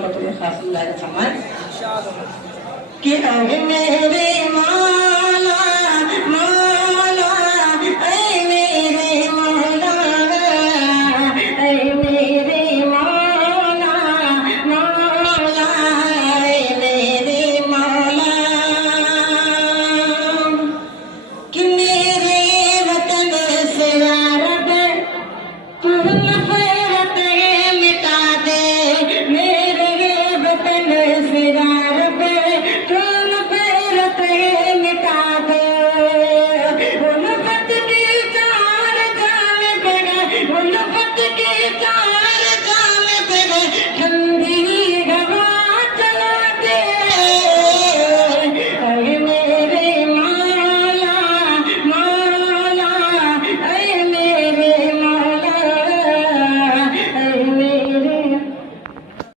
मोहब्बत खासुल्लाह फरमान कि अरे मेरे मौला मौला ऐ मेरे मौला ऐ मेरे मौला मौला ऐ मेरे मौला कि मेरे वतन से रब तू नफरत मिटा दे मेरे वतन से रब तू नफरत मिटा दे उल्फत की चार जान बना उल्फत की चार